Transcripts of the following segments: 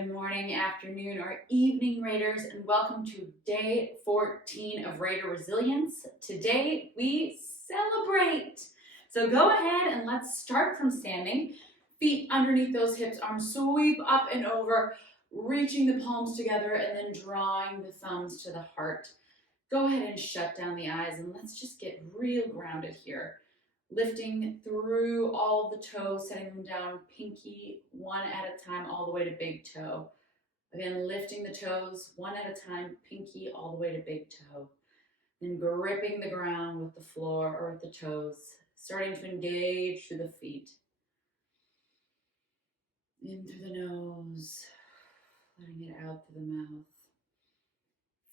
Good morning, afternoon, or evening, Raiders, and welcome to day 14 of Raider Resilience. Today, we celebrate. So go ahead and let's start from standing. Feet underneath those hips, arms sweep up and over, reaching the palms together and then drawing the thumbs to the heart. Go ahead and shut down the eyes and let's just get real grounded here. Lifting through all the toes, setting them down, pinky one at a time, all the way to big toe. Again, lifting the toes one at a time, pinky all the way to big toe. Then gripping the ground with the floor or with the toes, starting to engage through the feet. In through the nose, letting it out through the mouth.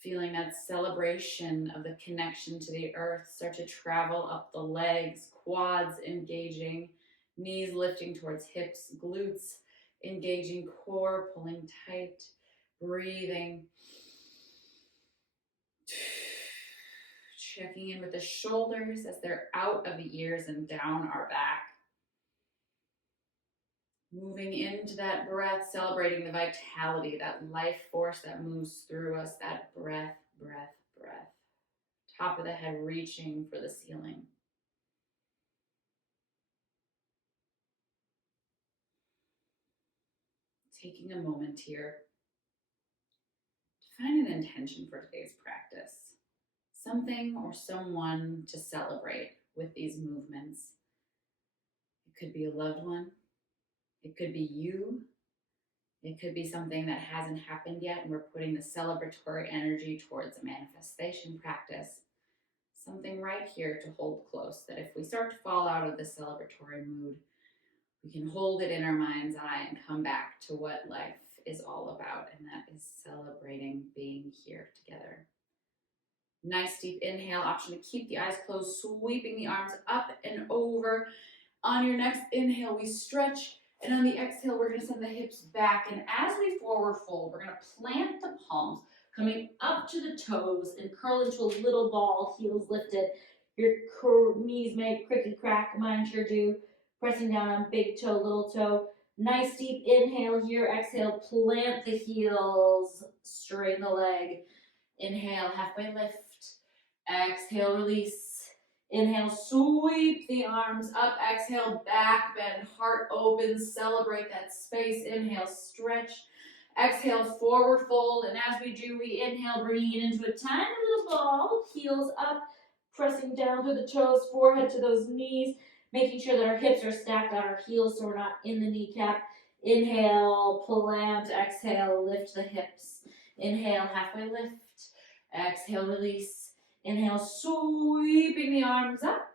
Feeling that celebration of the connection to the earth start to travel up the legs, quads engaging, knees lifting towards hips, glutes engaging, core pulling tight, breathing. Checking in with the shoulders as they're out of the ears and down our back. Moving into that breath, celebrating the vitality, that life force that moves through us, that breath, breath, breath. Top of the head reaching for the ceiling. Taking a moment here to find an intention for today's practice. Something or someone to celebrate with these movements. It could be a loved one. It could be you. It could be something that hasn't happened yet and we're putting the celebratory energy towards a manifestation practice. Something right here to hold close, that if we start to fall out of the celebratory mood, we can hold it in our mind's eye and come back to what life is all about, and that is celebrating being here together. Nice deep inhale, option to keep the eyes closed, sweeping the arms up and over. On your next inhale, we stretch, and on the exhale, we're going to send the hips back, and as we forward fold, we're going to plant the palms, coming up to the toes and curl into a little ball, heels lifted. Your knees may cricky crack, mine sure do. Pressing down on big toe, little toe. Nice deep inhale here. Exhale, plant the heels, straighten the leg. Inhale, halfway lift. Exhale, release. Inhale, sweep the arms up. Exhale, back bend, heart open. Celebrate that space. Inhale, stretch. Exhale, forward fold, and as we do, we inhale, bringing it into a tiny little ball, heels up, pressing down through the toes, forehead to those knees, making sure that our hips are stacked on our heels so we're not in the kneecap. Inhale, plant, exhale, lift the hips. Inhale, halfway lift. Exhale, release. Inhale, sweeping the arms up.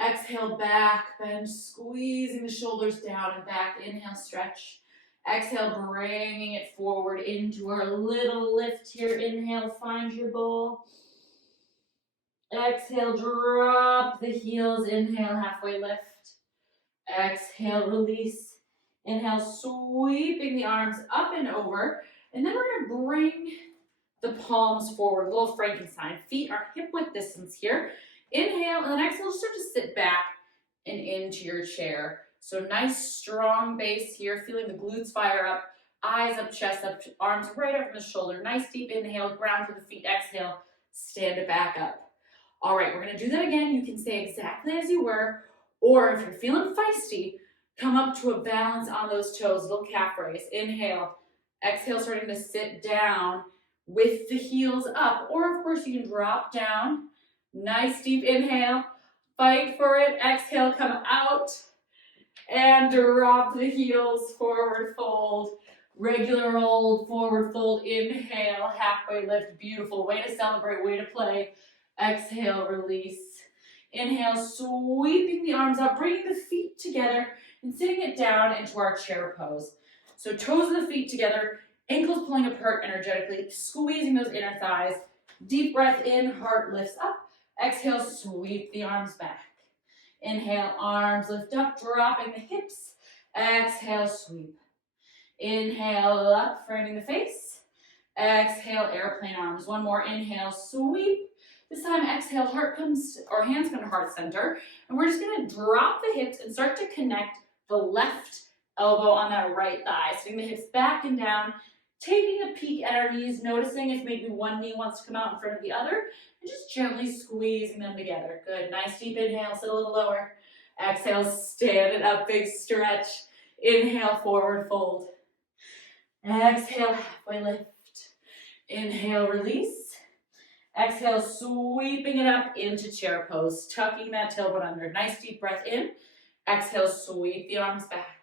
Exhale, back bend, squeezing the shoulders down and back. Inhale, stretch. Exhale, bringing it forward into our little lift here. Inhale, find your ball. Exhale, drop the heels. Inhale, halfway lift. Exhale, release. Inhale, sweeping the arms up and over. And then we're going to bring the palms forward, a little Frankenstein. Feet are hip-width distance here. Inhale, and then exhale, start to sit back and into your chair. So nice, strong base here, feeling the glutes fire up, eyes up, chest up, arms right up from the shoulder. Nice deep inhale, ground to the feet. Exhale, stand it back up. All right, we're going to do that again. You can stay exactly as you were, or if you're feeling feisty, come up to a balance on those toes, little calf raise. Inhale, exhale, starting to sit down with the heels up, or of course you can drop down. Nice deep inhale, fight for it. Exhale, come out and drop the heels, forward fold. Regular old forward fold, inhale, halfway lift, beautiful. Way to celebrate, way to play. Exhale, release. Inhale, sweeping the arms up, bringing the feet together and sitting it down into our chair pose. So toes of the feet together, ankles pulling apart energetically, squeezing those inner thighs. Deep breath in, heart lifts up. Exhale, sweep the arms back. Inhale, arms lift up, dropping the hips. Exhale, sweep. Inhale, up, framing the face. Exhale, airplane arms. One more, inhale, sweep. This time, exhale, heart comes, or hands come to heart center. And we're just gonna drop the hips and start to connect the left elbow on that right thigh. Sitting the hips back and down, taking a peek at our knees, noticing if maybe one knee wants to come out in front of the other, and just gently squeezing them together. Good, nice deep inhale, sit a little lower. Exhale, stand it up, big stretch. Inhale, forward fold. Exhale, halfway lift. Inhale, release. Exhale, sweeping it up into chair pose, tucking that tailbone under. Nice deep breath in. Exhale, sweep the arms back.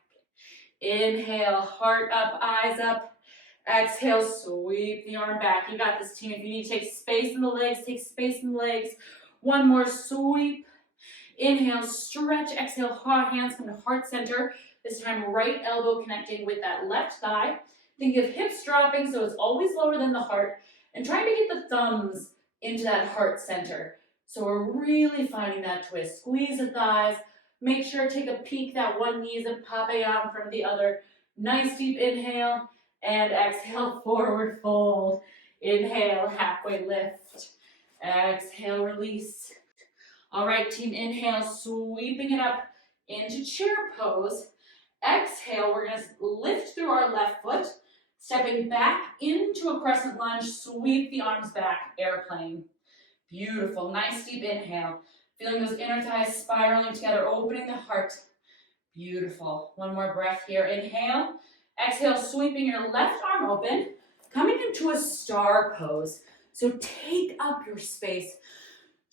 Inhale, heart up, eyes up. Exhale, sweep the arm back. You got this, team. If you need to take space in the legs, take space in the legs. One more sweep. Inhale, stretch. Exhale, hands come to heart center. This time, right elbow connecting with that left thigh. Think of hips dropping so it's always lower than the heart. And trying to get the thumbs into that heart center. So we're really finding that twist. Squeeze the thighs. Make sure to take a peek. That one knee isn't popping out in front of the other. Nice deep inhale. And exhale, forward fold. Inhale, halfway lift. Exhale, release. All right, team, inhale, sweeping it up into chair pose. Exhale, we're gonna lift through our left foot, stepping back into a crescent lunge, sweep the arms back, airplane. Beautiful, nice deep inhale. Feeling those inner thighs spiraling together, opening the heart. Beautiful, one more breath here, inhale. Exhale, sweeping your left arm open, coming into a star pose. So take up your space.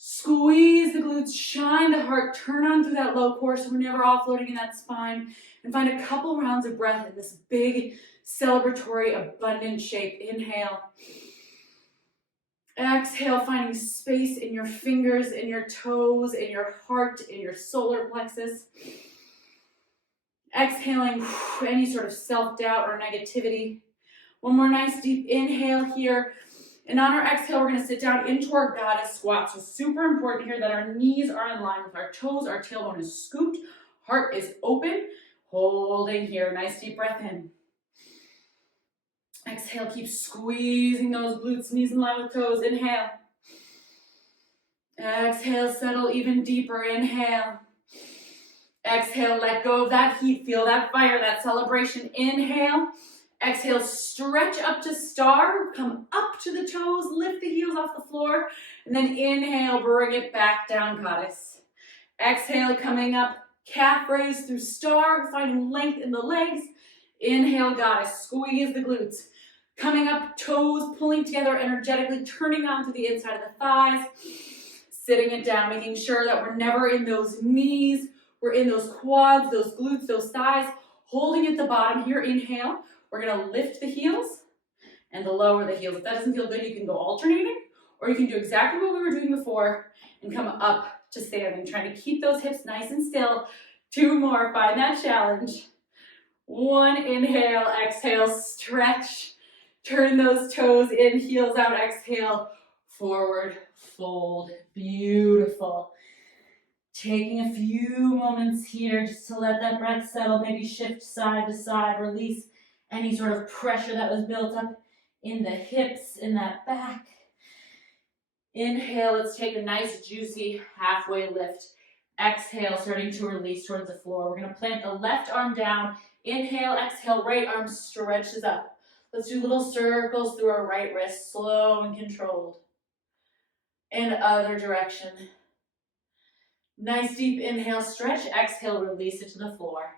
Squeeze the glutes, shine the heart, turn on through that low core so we're never offloading in that spine, and find a couple rounds of breath in this big, celebratory, abundant shape. Inhale. Exhale, finding space in your fingers, in your toes, in your heart, in your solar plexus. Exhaling any sort of self-doubt or negativity. One more nice deep inhale here. And on our exhale, we're going to sit down into our goddess squat. So super important here that our knees are in line with our toes. Our tailbone is scooped. Heart is open. Holding here. Nice deep breath in. Exhale, keep squeezing those glutes, knees in line with toes. Inhale. Exhale, settle even deeper. Inhale. Exhale, let go of that heat. Feel that fire, that celebration. Inhale. Exhale, stretch up to star, come up to the toes, lift the heels off the floor, and then inhale, bring it back down, goddess. Exhale, coming up, calf raise through star, finding length in the legs. Inhale, goddess, squeeze the glutes. Coming up, toes pulling together energetically, turning on to the inside of the thighs. Sitting it down, making sure that we're never in those knees, we're in those quads, those glutes, those thighs, holding at the bottom here, inhale. We're going to lift the heels and lower the heels. If that doesn't feel good, you can go alternating, or you can do exactly what we were doing before and come up to standing, trying to keep those hips nice and still. Two more, find that challenge. One, inhale, exhale, stretch. Turn those toes in, heels out, exhale, forward, fold. Beautiful. Taking a few moments here just to let that breath settle, maybe shift side to side, release any sort of pressure that was built up in the hips, in that back. Inhale, let's take a nice juicy halfway lift. Exhale, starting to release towards the floor. We're gonna plant the left arm down. Inhale, exhale, right arm stretches up. Let's do little circles through our right wrist, slow and controlled. And other direction. Nice deep inhale, stretch. Exhale, release it to the floor.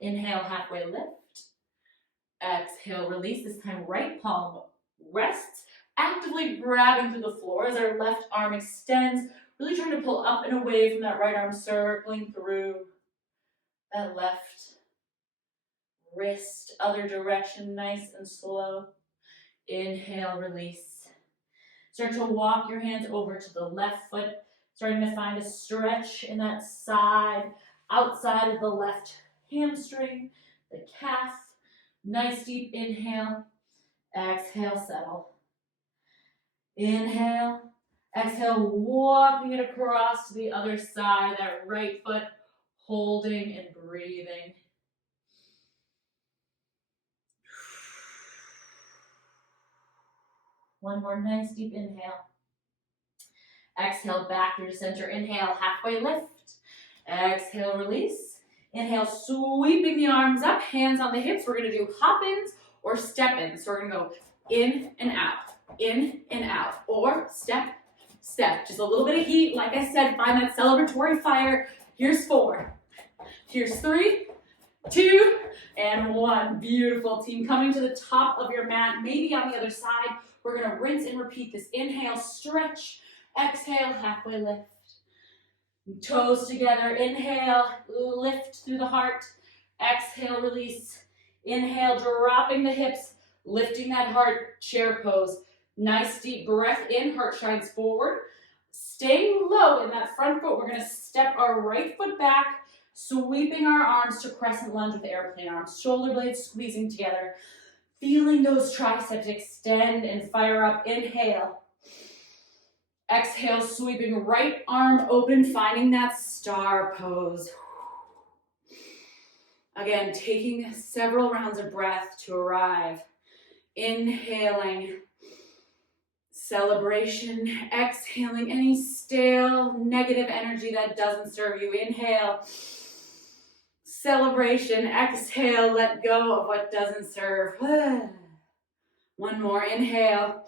Inhale, halfway lift. Exhale, release. This time, right palm rests, actively grabbing through the floor as our left arm extends, really trying to pull up and away from that right arm, circling through that left wrist. Other direction, nice and slow. Inhale, release. Start to walk your hands over to the left foot, starting to find a stretch in that side, outside of the left hamstring, the calf. Nice deep inhale. Exhale, settle. Inhale. Exhale, walking it across to the other side, that right foot, holding and breathing. One more nice deep inhale. Exhale, back through center. Inhale, halfway lift. Exhale, release. Inhale, sweeping the arms up, hands on the hips. We're going to do hop-ins or step in. So we're gonna go in and out, or step, step. Just a little bit of heat. Like I said, find that celebratory fire. Here's 4. Here's 3, 2, and 1. Beautiful, team. Coming to the top of your mat, maybe on the other side. We're gonna rinse and repeat this. Inhale, stretch. Exhale, halfway lift. Toes together. Inhale, lift through the heart. Exhale, release. Inhale, dropping the hips, lifting that heart, chair pose. Nice deep breath in, heart shines forward. Staying low in that front foot, we're gonna step our right foot back, sweeping our arms to crescent lunge with airplane arms. Shoulder blades squeezing together. Feeling those triceps extend and fire up. Inhale. Exhale, sweeping right arm open, finding that star pose. Again, taking several rounds of breath to arrive. Inhaling, celebration. Exhaling any stale, negative energy that doesn't serve you. Inhale, celebration. Exhale, let go of what doesn't serve. One more, inhale.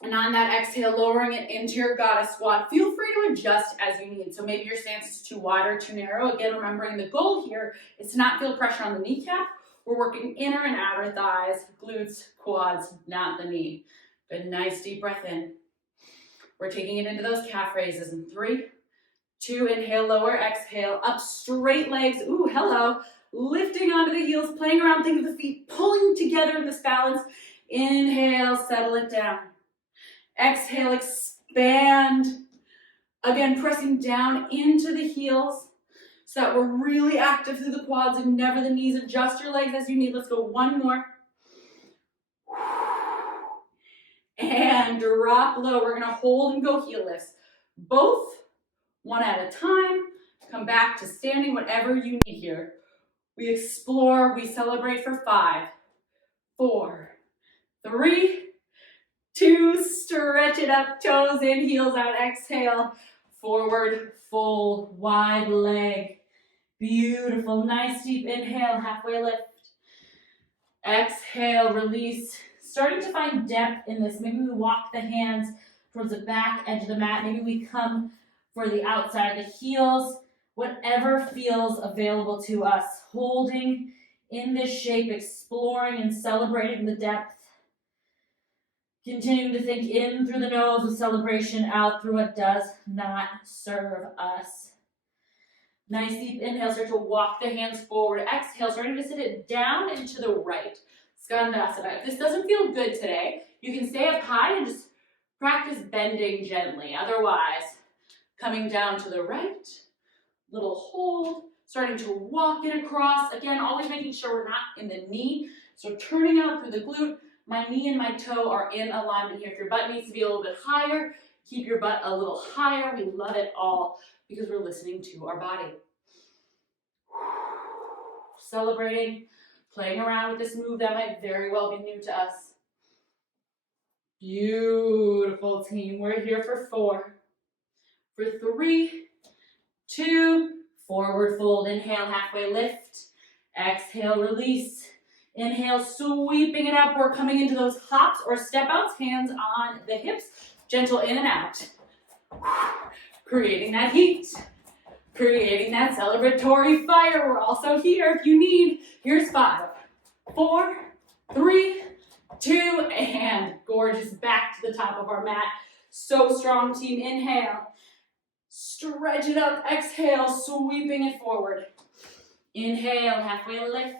And on that exhale, lowering it into your goddess squat. Feel free to adjust as you need. So maybe your stance is too wide or too narrow. Again, remembering the goal here is to not feel pressure on the kneecap. We're working inner and outer thighs, glutes, quads, not the knee. Good, nice deep breath in. We're taking it into those calf raises in 3, 2, inhale, lower, exhale, up, straight legs. Ooh, hello. Lifting onto the heels, playing around, think of the feet pulling together in this balance. Inhale, settle it down. Exhale, expand. Again, pressing down into the heels so that we're really active through the quads and never the knees. Adjust your legs as you need. Let's go one more. And drop low. We're gonna hold and go heel lifts. Both, one at a time. Come back to standing, whatever you need here. We explore, we celebrate for 5, 4, 3, 2, stretch it up, toes in, heels out, exhale, forward, full, wide leg. Beautiful, nice deep inhale, halfway lift. Exhale, release. Starting to find depth in this. Maybe we walk the hands towards the back edge of the mat. Maybe we come for the outside, the heels, whatever feels available to us. Holding in this shape, exploring and celebrating the depth. Continuing to think in through the nose with celebration, out through what does not serve us. Nice deep inhale, start to walk the hands forward. Exhale, starting to sit it down and to the right. Skandasana. If this doesn't feel good today, you can stay up high and just practice bending gently. Otherwise, coming down to the right, little hold, starting to walk it across. Again, always making sure we're not in the knee. So turning out through the glute. My knee and my toe are in alignment here. If your butt needs to be a little bit higher, keep your butt a little higher. We love it all because we're listening to our body. Celebrating, playing around with this move that might very well be new to us. Beautiful, team. We're here for 4. For 3, 2, forward fold. Inhale, halfway lift. Exhale, release. Inhale, sweeping it up. We're coming into those hops or step outs, hands on the hips, gentle in and out. Creating that heat, creating that celebratory fire. We're also here if you need. Here's 5, 4, 3, 2, and gorgeous. Back to the top of our mat. So strong, team. Inhale, stretch it up. Exhale, sweeping it forward. Inhale, halfway lift.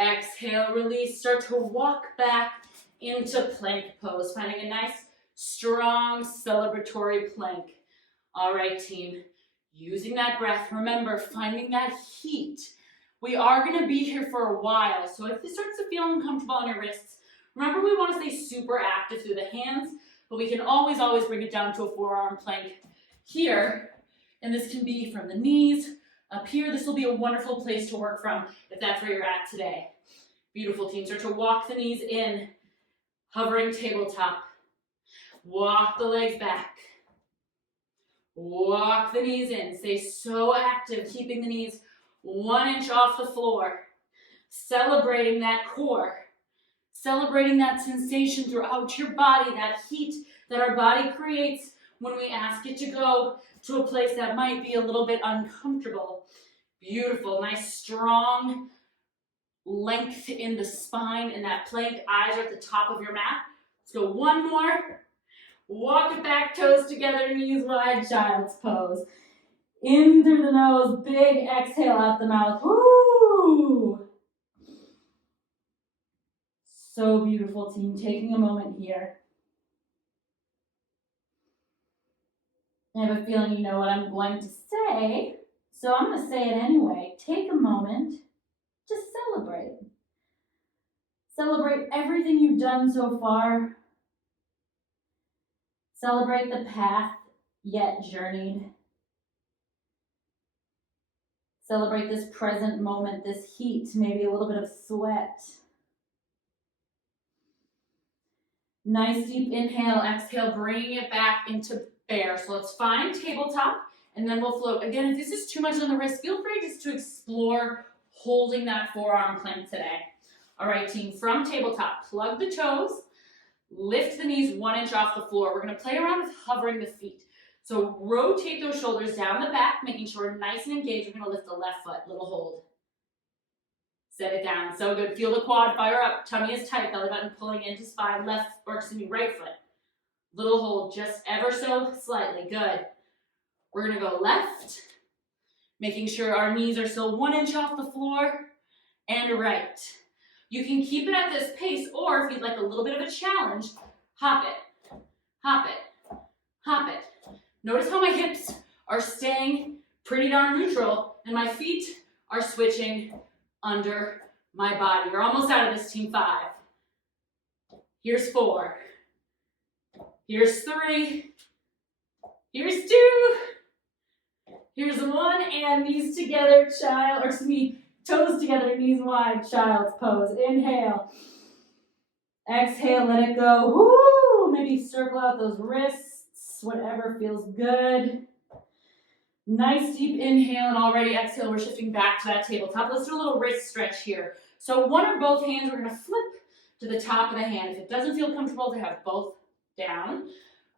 Exhale, release, start to walk back into plank pose, finding a nice, strong, celebratory plank. All right, team, using that breath, remember, finding that heat. We are gonna be here for a while, so if this starts to feel uncomfortable on your wrists, remember we wanna stay super active through the hands, but we can always bring it down to a forearm plank here, and this can be from the knees, up here. This will be a wonderful place to work from if that's where you're at today. Beautiful, team. Start to walk the knees in, hovering tabletop. Walk the legs back. Walk the knees in. Stay so active, keeping the knees 1 inch off the floor. Celebrating that core. Celebrating that sensation throughout your body, that heat that our body creates when we ask it to go to a place that might be a little bit uncomfortable. Beautiful, nice strong length in the spine and that plank. Eyes are at the top of your mat. Let's go one more. Walk it back, toes together, knees wide, child's pose. In through the nose, big exhale out the mouth. Woo! So beautiful, team. Taking a moment here. I have a feeling you know what I'm going to say, so I'm going to say it anyway. Take a moment to celebrate. Celebrate everything you've done so far. Celebrate the path yet journeyed. Celebrate this present moment, this heat, maybe a little bit of sweat. Nice deep inhale, exhale, bringing it back into bear. So let's find tabletop and then we'll float. Again, if this is too much on the wrist, feel free just to explore holding that forearm plank today. All right, team, from tabletop, plug the toes, lift the knees 1 inch off the floor. We're gonna play around with hovering the feet. So rotate those shoulders down the back, making sure we're nice and engaged. We're gonna lift the left foot, little hold. Set it down, so good. Feel the quad fire up, tummy is tight, belly button pulling into spine, right foot. Little hold, just ever so slightly, good. We're gonna go left, making sure our knees are still 1 inch off the floor, and right. You can keep it at this pace, or if you'd like a little bit of a challenge, hop it, hop it, hop it. Notice how my hips are staying pretty darn neutral, and my feet are switching under my body. You're almost out of this, team. 5. Here's 4. Here's 3. Here's 2. Here's 1, and knees together, toes together, knees wide, child's pose. Inhale. Exhale, let it go. Woo! Maybe circle out those wrists, whatever feels good. Nice deep inhale, and already exhale, we're shifting back to that tabletop. Let's do a little wrist stretch here. So one or both hands, we're gonna flip to the top of the hand. If it doesn't feel comfortable to have both down,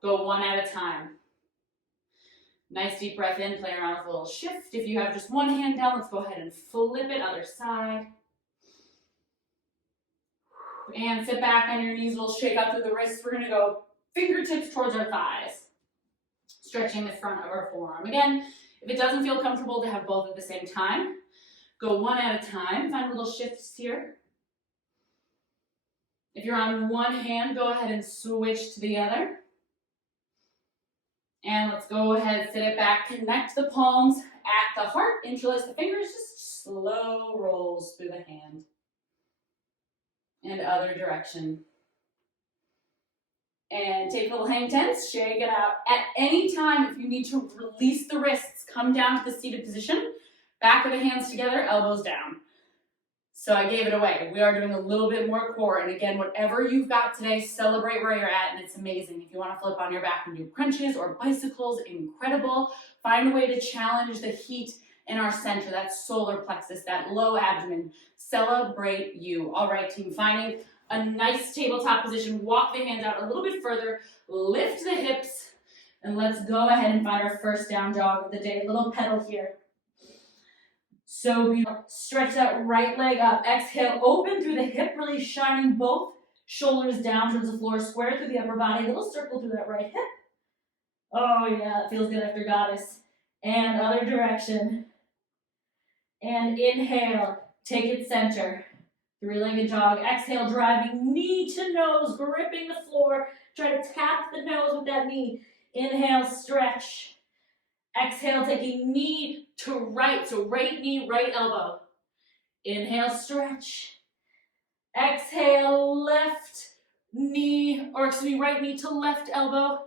go one at a time. Nice deep breath in, play around with a little shift. If you have just one hand down, let's go ahead and flip it, other side. And sit back on your knees, we'll shake up through the wrists. We're gonna go fingertips towards our thighs. Stretching the front of our forearm. Again, if it doesn't feel comfortable to have both at the same time, go one at a time. Find little shifts here. If you're on one hand, go ahead and switch to the other. And let's go ahead, sit it back, connect the palms at the heart, interlace the fingers, just slow rolls through the hand. And other direction. And take a little hang tense, shake it out. At any time, if you need to release the wrists, come down to the seated position, back of the hands together, elbows down. So I gave it away. We are doing a little bit more core. And again, whatever you've got today, celebrate where you're at, and it's amazing. If you want to flip on your back and do crunches or bicycles, incredible. Find a way to challenge the heat in our center, that solar plexus, that low abdomen. Celebrate you. All right, team, finding a nice tabletop position. Walk the hands out a little bit further. Lift the hips. And let's go ahead and find our first down jog of the day. Little pedal here. So beautiful. Stretch that right leg up. Exhale, open through the hip, really shining both shoulders down towards the floor. Square through the upper body. Little circle through that right hip. Oh yeah, it feels good after goddess. And other direction. And inhale, take it center. 3-legged jog. Exhale, driving knee to nose, gripping the floor. Try to tap the nose with that knee. Inhale, stretch. Exhale, taking knee to right. So right knee, right elbow. Inhale, stretch. Exhale, left knee, right knee to left elbow.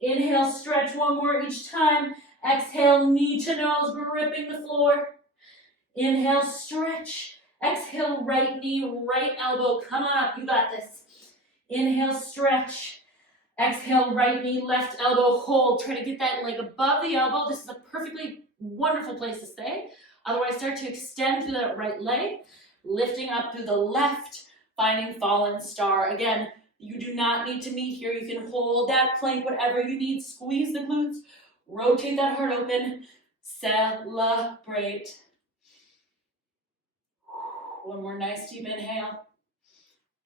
Inhale, stretch. One more each time. Exhale, knee to nose, gripping the floor. Inhale, stretch. Exhale, right knee, right elbow. Come on up, you got this. Inhale, stretch. Exhale, right knee, left elbow, hold. Try to get that leg above the elbow. This is a perfectly wonderful place to stay. Otherwise, start to extend through that right leg. lifting up through the left, finding fallen star. Again, you do not need to meet here. You can hold that plank, whatever you need. Squeeze the glutes, rotate that heart open, celebrate. One more nice deep inhale.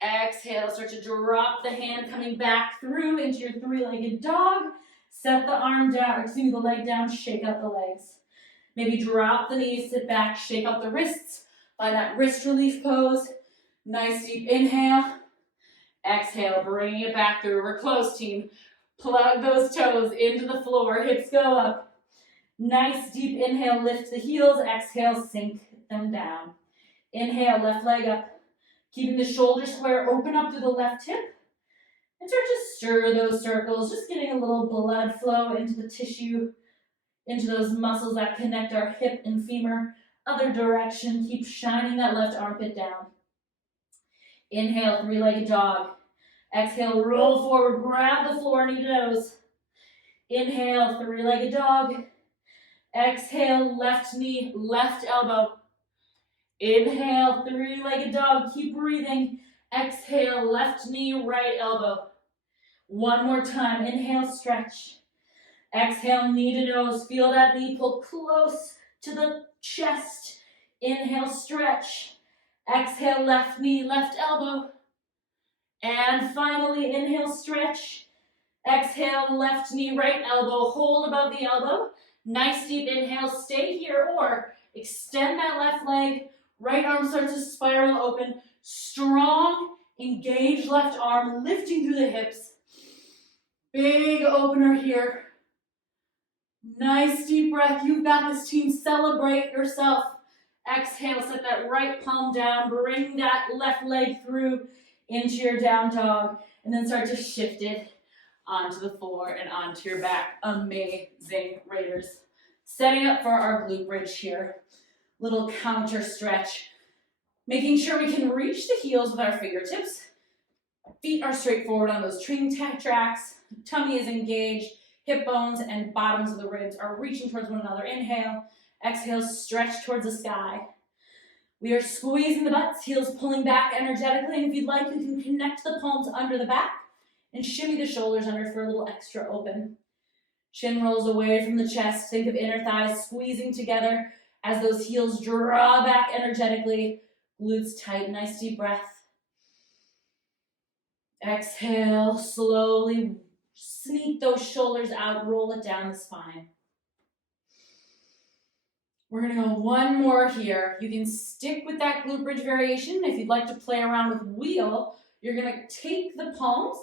Exhale, start to drop the hand coming back through into your three-legged dog. Set the arm down, the leg down, shake out the legs. Maybe drop the knees, sit back, shake out the wrists. Find that wrist relief pose. Nice deep inhale. Exhale, bringing it back through. We're close, team. Plug those toes into the floor. Hips go up. Nice deep inhale, lift the heels. Exhale, sink them down. Inhale, left leg up. Keeping the shoulder square, open up through the left hip. And start to stir those circles, just getting a little blood flow into the tissue, into those muscles that connect our hip and femur. Other direction, keep shining that left armpit down. Inhale, three-legged dog. Exhale, roll forward, grab the floor, knee to nose. Inhale, three-legged dog. Exhale, left knee, left elbow. Inhale, three-legged dog, keep breathing. Exhale, left knee, right elbow. One more time, inhale, stretch. Exhale, knee to nose, feel that knee pull close to the chest. Inhale, stretch. Exhale, left knee, left elbow. And finally, inhale, stretch. Exhale, left knee, right elbow. Hold above the elbow. Nice deep inhale, stay here or extend that left leg. Right arm starts to spiral open. Strong, engaged left arm, lifting through the hips. Big opener here. Nice deep breath. You've got this, team. Celebrate yourself. Exhale, set that right palm down. Bring that left leg through into your down dog. And then start to shift it onto the floor and onto your back. Amazing, Raiders. Setting up for our glute bridge here. Little counter stretch. Making sure we can reach the heels with our fingertips. Feet are straight forward on those training tracks. Tummy is engaged. Hip bones and bottoms of the ribs are reaching towards one another. Inhale. Exhale, stretch towards the sky. We are squeezing the butts, heels pulling back energetically. And if you'd like, you can connect the palms under the back and shimmy the shoulders under for a little extra open. Chin rolls away from the chest. Think of inner thighs squeezing together as those heels draw back energetically. Glutes tight, nice deep breath. Exhale, slowly sneak those shoulders out, roll it down the spine. We're gonna go one more here. You can stick with that glute bridge variation. If you'd like to play around with wheel, you're gonna take the palms,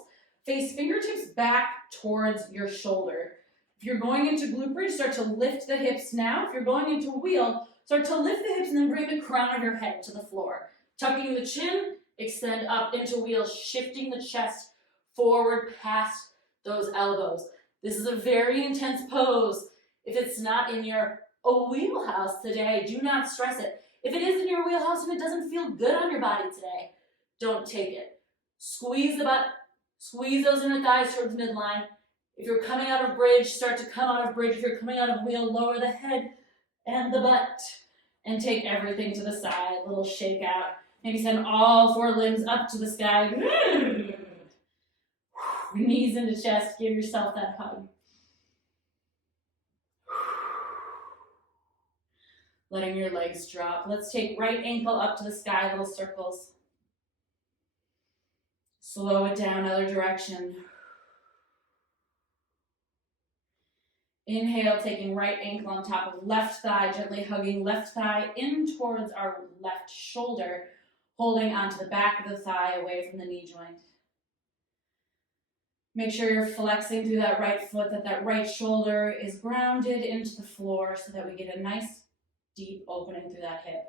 face fingertips back towards your shoulder. If you're going into glute bridge, start to lift the hips now. If you're going into wheel, start to lift the hips and then bring the crown of your head to the floor. Tucking the chin, extend up into wheel, shifting the chest forward past those elbows. This is a very intense pose. If it's not in your wheelhouse today, do not stress it. If it is in your wheelhouse and it doesn't feel good on your body today, don't take it. Squeeze the butt, squeeze those inner thighs towards midline. If you're coming out of bridge, start to come out of bridge. If you're coming out of wheel, lower the head and the butt and take everything to the side. Little shake out. Maybe send all four limbs up to the sky. Knees into chest. Give yourself that hug. Letting your legs drop. Let's take right ankle up to the sky, little circles. Slow it down, other direction. Inhale, taking right ankle on top of left thigh, gently hugging left thigh in towards our left shoulder, holding onto the back of the thigh away from the knee joint. Make sure you're flexing through that right foot, that right shoulder is grounded into the floor so that we get a nice deep opening through that hip.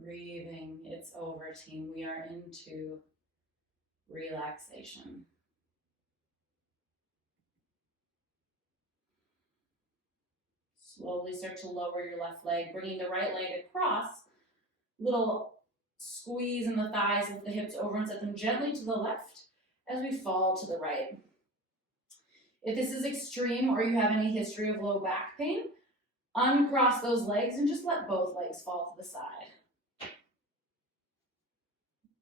Breathing, it's over, team. We are into relaxation. Slowly start to lower your left leg, bringing the right leg across. Little squeeze in the thighs, lift the hips over and set them gently to the left as we fall to the right. If this is extreme or you have any history of low back pain, Uncross those legs and just let both legs fall to the side.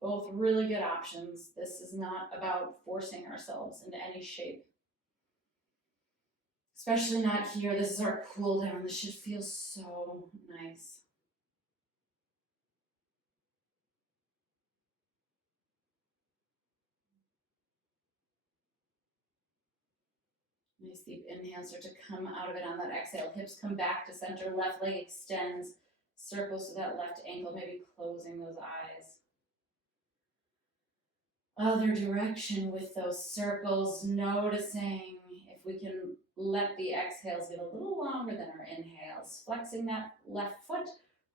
Both really good options. This is not about forcing ourselves into any shape. Especially not here. This is our cool down. This should feel so nice. Nice deep inhale. Start to come out of it on that exhale. Hips come back to center. Left leg extends. Circles to that left ankle. Maybe closing those eyes. Other direction with those circles. Noticing if we can let the exhales get a little longer than our inhales. Flexing that left foot.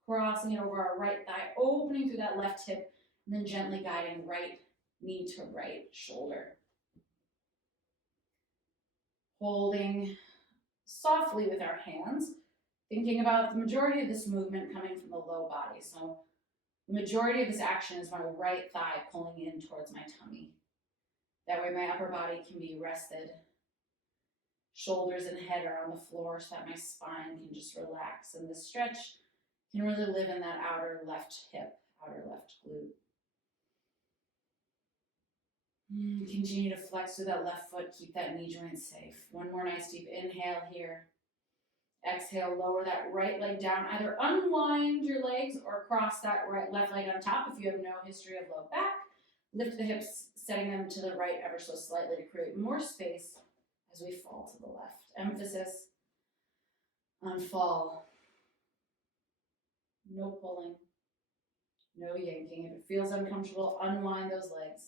Crossing it over our right thigh. Opening through that left hip. And then gently guiding right knee to right shoulder. Holding softly with our hands, thinking about the majority of this movement coming from the low body. So the majority of this action is my right thigh pulling in towards my tummy. That way my upper body can be rested. Shoulders and head are on the floor so that my spine can just relax. And the stretch can really live in that outer left hip, outer left glute. Continue to flex through that left foot. Keep that knee joint safe. One more nice deep inhale here. Exhale, lower that right leg down. Either unwind your legs or cross that left leg on top if you have no history of low back. Lift the hips, setting them to the right ever so slightly to create more space as we fall to the left. Emphasis on fall. No pulling, no yanking. If it feels uncomfortable, unwind those legs.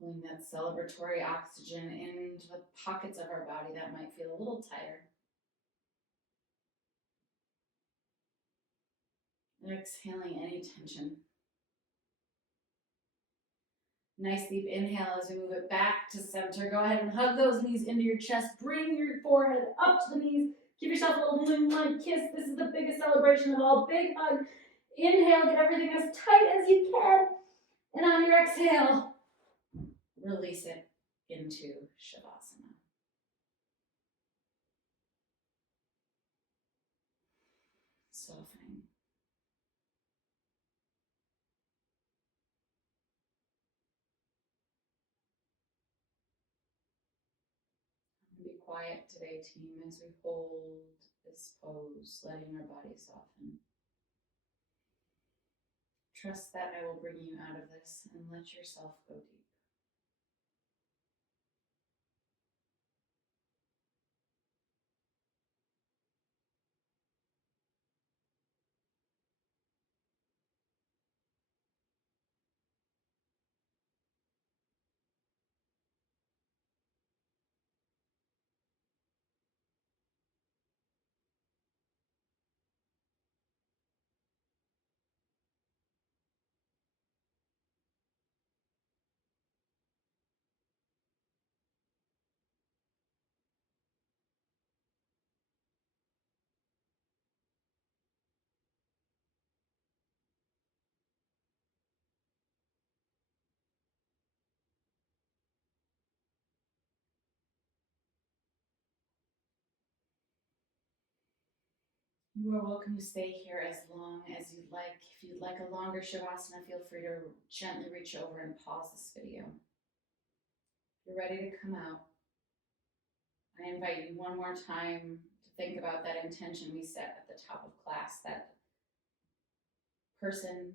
Pulling that celebratory oxygen into the pockets of our body that might feel a little tighter. And exhaling any tension. Nice deep inhale as we move it back to center. Go ahead and hug those knees into your chest. Bring your forehead up to the knees. Give yourself a little moonlight kiss. This is the biggest celebration of all. Big hug. Inhale, get everything as tight as you can. And on your exhale, release it into Shavasana. Softening. Be quiet today, team, as we hold this pose, letting our body soften. Trust that I will bring you out of this and let yourself go deep. You are welcome to stay here as long as you'd like. If you'd like a longer Shavasana, feel free to gently reach over and pause this video. If you're ready to come out, I invite you one more time to think about that intention we set at the top of class, that person,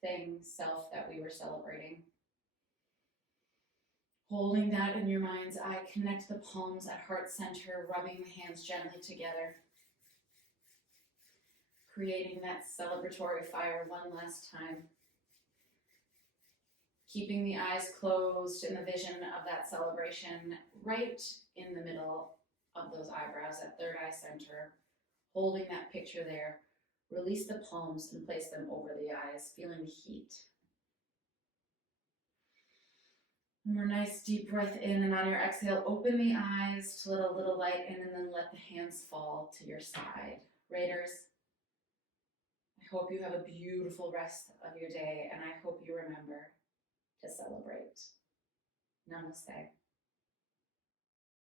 thing, self that we were celebrating. Holding that in your mind's eye, connect the palms at heart center, rubbing the hands gently together. Creating that celebratory fire one last time. Keeping the eyes closed in the vision of that celebration right in the middle of those eyebrows, that third eye center. Holding that picture there. Release the palms and place them over the eyes, feeling the heat. One more nice deep breath in, and on your exhale, open the eyes to let a little light in, and then let the hands fall to your side. Raiders, I hope you have a beautiful rest of your day, and I hope you remember to celebrate. Namaste.